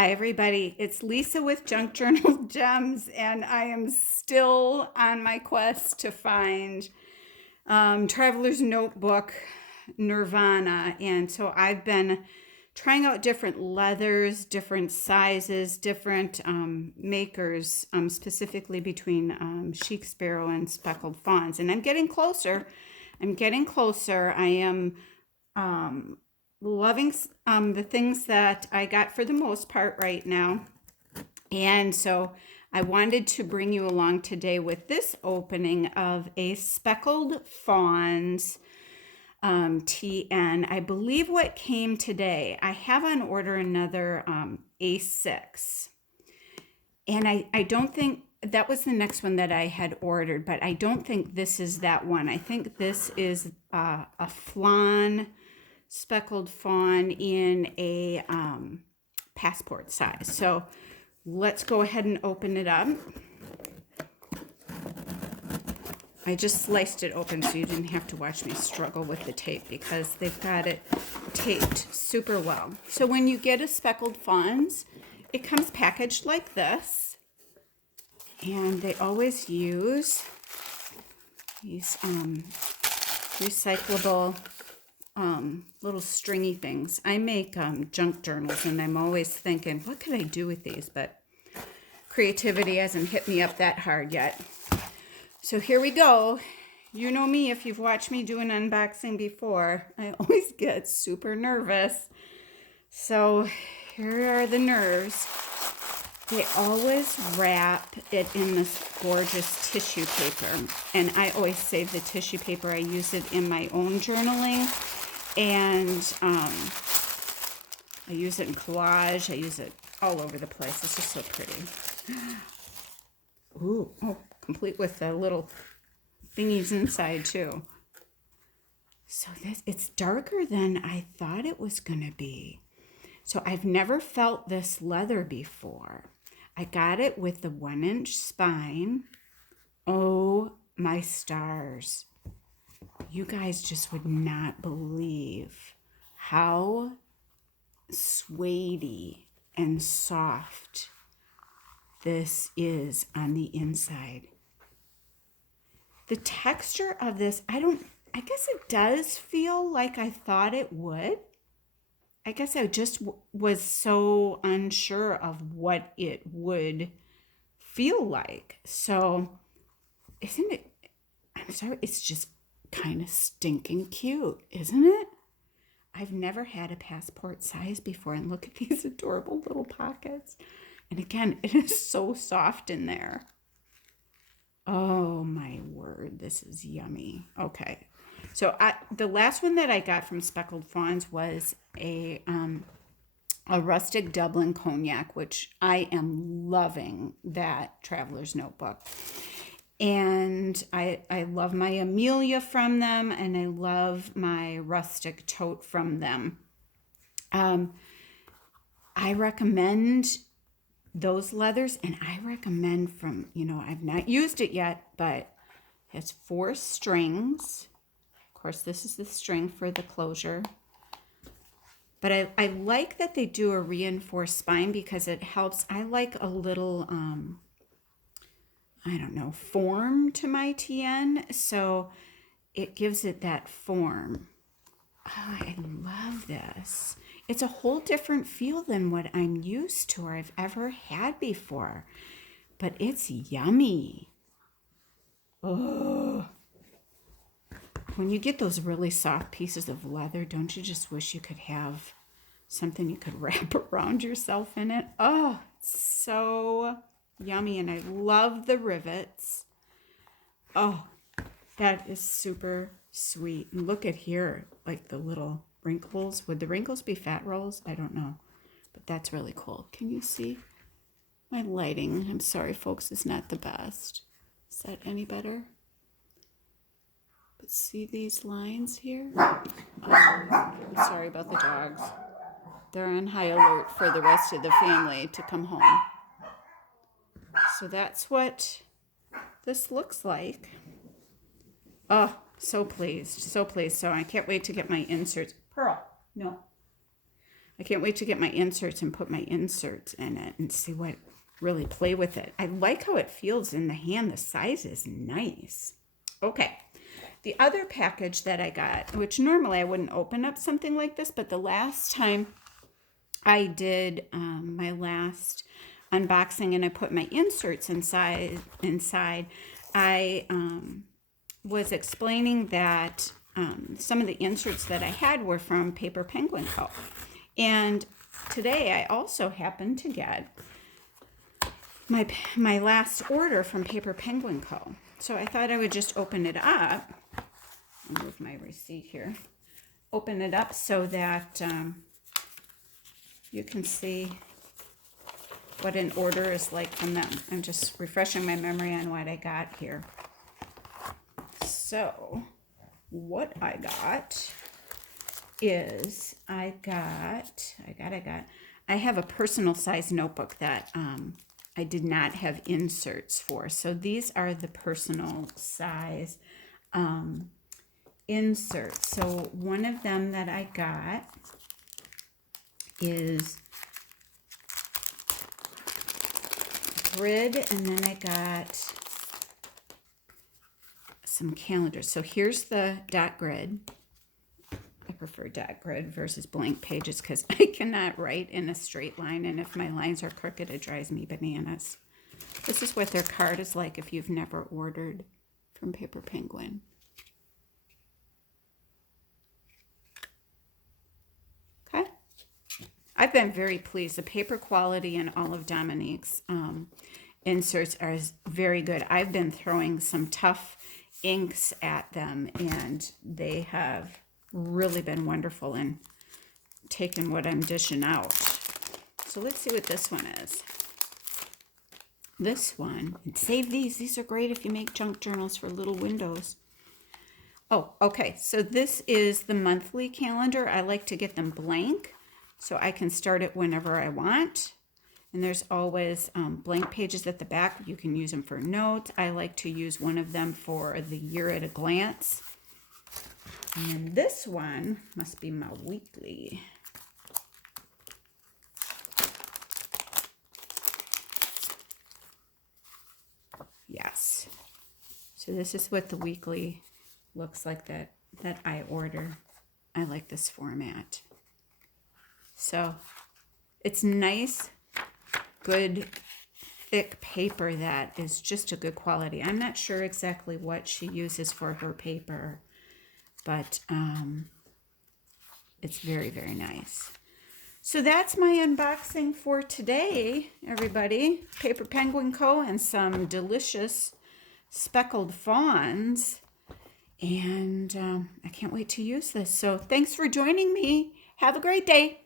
Hi, everybody. It's Lisa with Junk Journal Gems, and I am still on my quest to find Traveler's Notebook Nirvana. And so I've been trying out different leathers, different sizes, different makers, specifically between Chic Sparrow and Speckled Fawns. And I'm getting closer. I am loving the things that I got for the most part right now. And so I wanted to bring you along today with this opening of a Speckled Fawns TN. I believe what came today, I have on order another A6. And I don't think that was the next one that I had ordered, but I don't think this is that one. I think this is a Flan Speckled Fawn in a passport size. So let's go ahead and open it up. I just sliced it open so you didn't have to watch me struggle with the tape because they've got it taped super well. So when you get a Speckled Fawns, it comes packaged like this. And they always use these recyclable little stringy things. I make junk journals, and I'm always thinking, what could I do with these? But creativity hasn't hit me up that hard yet. So here we go. You know me, if you've watched me do an unboxing before, I always get super nervous. So here are the nerves. They always wrap it in this gorgeous tissue paper. And I always save the tissue paper. I use it in my own journaling. And I use it in collage. I use it all over the place. It's just so pretty. Ooh, oh, complete with the little thingies inside too. So it's darker than I thought it was going to be. So I've never felt this leather before. I got it with the 1-inch spine. Oh, my stars. You guys just would not believe how suede and soft this is on the inside. The texture of this, I guess it does feel like I thought it would. I guess I just was so unsure of what it would feel like. So, isn't it? I'm sorry, it's just kind of stinking cute, isn't it? I've never had a passport size before, and look at these adorable little pockets. And again, it is so soft in there. Oh my word, this is yummy. Okay. So the last one that I got from Speckled Fawns was a rustic Dublin cognac, which I am loving that Traveler's Notebook. And I love my Amelia from them, and I love my rustic tote from them. I recommend those leathers, and I recommend from, I've not used it yet, but it has 4 strings. Of course, this is the string for the closure. But I like that they do a reinforced spine because it helps. I like a little, form to my TN. So it gives it that form. Oh, I love this. It's a whole different feel than what I'm used to or I've ever had before. But it's yummy. Oh. When you get those really soft pieces of leather, don't you just wish you could have something you could wrap around yourself in it? Oh, it's so yummy. And I love the rivets. Oh, that is super sweet. And look at here, like the little wrinkles. Would the wrinkles be fat rolls? I don't know. But that's really cool. Can you see? My lighting, I'm sorry, folks, is not the best. Is that any better? But see these lines here? I'm sorry about the dogs. They're on high alert for the rest of the family to come home. So that's what this looks like. Oh, so pleased, so pleased. So I can't wait to get my inserts. Pearl, no. I can't wait to get my inserts and put my inserts in it and see what, really play with it. I like how it feels in the hand. The size is nice. Okay. The other package that I got, which normally I wouldn't open up something like this, but the last time I did my last unboxing and I put my inserts inside, I was explaining that some of the inserts that I had were from Paper Penguin Co. And today I also happened to get my last order from Paper Penguin Co. So I thought I would just open it up. I'll move my receipt here. Open it up so that you can see what an order is like from them. I'm just refreshing my memory on what I got here. So what I got is I have a personal size notebook that I did not have inserts for. So these are the personal size inserts. So one of them that I got is grid, and then I got some calendars. So here's the dot grid. I prefer dot grid versus blank pages because I cannot write in a straight line, and if my lines are crooked, it drives me bananas. This is what their card is like if you've never ordered from Paper Penguin. Okay. I've been very pleased. The paper quality in all of Dominique's inserts are very good. I've been throwing some tough inks at them, and they have really been wonderful in taking what I'm dishing out. So let's see what this one is. This one, and save these. These are great if you make junk journals for little windows. Oh, okay. So this is the monthly calendar. I like to get them blank so I can start it whenever I want. And there's always blank pages at the back. You can use them for notes. I like to use one of them for the year at a glance. And then this one must be my weekly. Yes. So this is what the weekly looks like that I order. I like this format. So it's nice, good, thick paper that is just a good quality. I'm not sure exactly what she uses for her paper, but it's very, very nice. So that's my unboxing for today, everybody. Paper Penguin Co. and some delicious Speckled Fawns. And I can't wait to use this. So thanks for joining me. Have a great day.